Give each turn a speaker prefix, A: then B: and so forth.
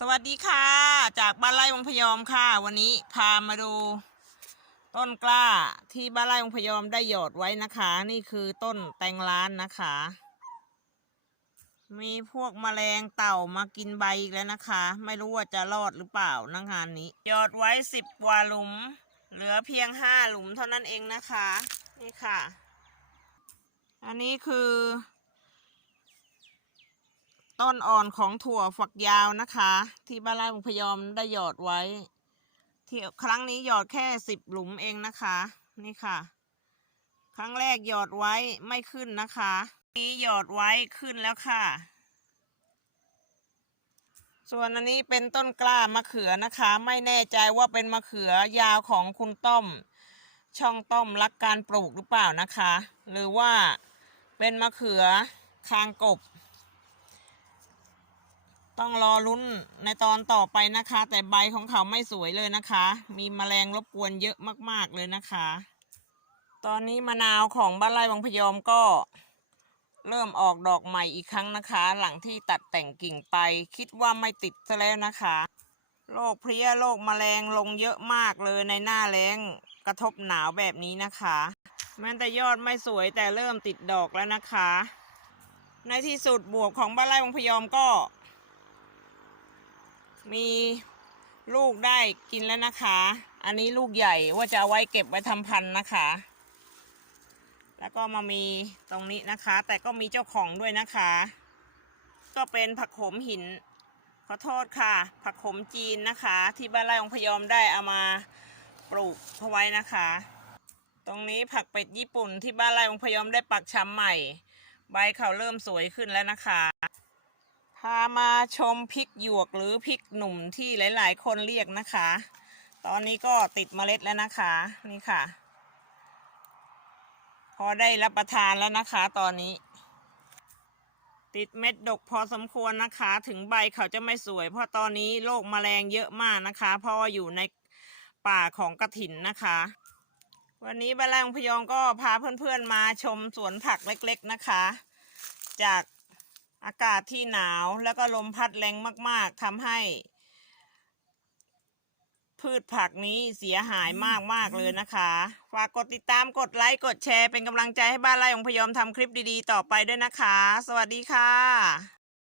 A: สวัสดีค่ะ จากบ้านไร่วงพยอมค่ะ วันนี้พามาดู ต้นกล้าที่บ้านไร่วงพยอมได้หยอดไว้นะคะ นี่คือต้นแตงล้านนะคะ มีพวกแมลงเต่ามากินใบอีกแล้วนะคะ ไม่รู้ว่าจะรอดหรือเปล่านะงานนี้หยอดไว้สิบกว่าหลุม เหลือเพียงห้าหลุมเท่านั้นเองนะคะ นี่ค่ะ อันนี้คือ ต้นอ่อนของถั่วฝักยาวนะคะ ที่บ้านไร่วงพยอมได้หยอดไว้ ที่ครั้งนี้หยอดแค่สิบหลุมเองนะคะ นี่ค่ะ ครั้งแรกหยอดไว้ไม่ขึ้นนะคะ นี้หยอดไว้ขึ้นแล้วค่ะ ส่วนอันนี้เป็นต้นกล้ามะเขือนะคะ ไม่แน่ใจว่าเป็นมะเขือยาวของคุณต้อม ช่องต้อมรักการปลูกหรือเปล่านะคะ หรือว่าเป็นมะเขือคางกบ ต้องรอลุ้นในตอนต่อไปนะคะ แต่ใบของเขาไม่สวยเลยนะคะ มีแมลงรบกวนเยอะมากๆเลยนะคะ ตอนนี้มะนาวของบ้านไร่วังพยอมก็เริ่มออกดอกใหม่อีกครั้งนะคะ หลังที่ตัดแต่งกิ่งไป คิดว่าไม่ติดซะแล้วนะคะโรคเพลี้ยโรคแมลงลงเยอะมากเลยในหน้าแล้งกระทบหนาวแบบนี้นะคะแม้แต่ยอดไม่สวยแต่เริ่มติดดอกแล้วนะคะ ในที่สุดบวบของบ้านไร่วังพยอมก็ มีลูกได้กินแล้วนะคะ อันนี้ลูกใหญ่ว่าจะเอาไว้เก็บไว้ทำพันธุ์นะคะ แล้วก็มามีตรงนี้นะคะ แต่ก็มีเจ้าของด้วยนะคะ ก็เป็นผักโขมหิน ขอโทษค่ะ ผักโขมจีนนะคะ ที่บ้านไร่องพยอมได้เอามาปลูกเอาไว้นะคะ ตรงนี้ผักเป็ดญี่ปุ่นที่บ้านไร่องพยอมได้ปักช้ำใหม่ ใบเขาเริ่มสวยขึ้นแล้วนะคะ พามาชมพริกหยวกหรือพริกหนุ่มที่หลาย ๆ คนเรียกนะคะ ตอนนี้ก็ติดเมล็ดแล้วนะคะนี่ค่ะ พอได้รับประทานแล้วนะคะ ตอนนี้ ติดเม็ดดกพอสมควรนะคะ ถึงใบเขาจะไม่สวย เพราะตอนนี้โรคแมลงเยอะมากนะคะ เพราะว่าอยู่ในป่าของกระถินนะคะ วันนี้บาลงพยองก็พาเพื่อน ๆ มาชมสวนผักเล็ก ๆ นะคะ จาก อากาศที่หนาวแล้วก็ลมพัดแรงมาก ๆทำให้ พืชผักนี้เสียหายมาก ๆ เลยนะคะฝากกดติดตามกดไลค์กดแชร์เป็นกำลังใจให้บ้านไร่องพยอมทำคลิปดี ๆ ต่อไปด้วยนะคะ สวัสดีค่ะ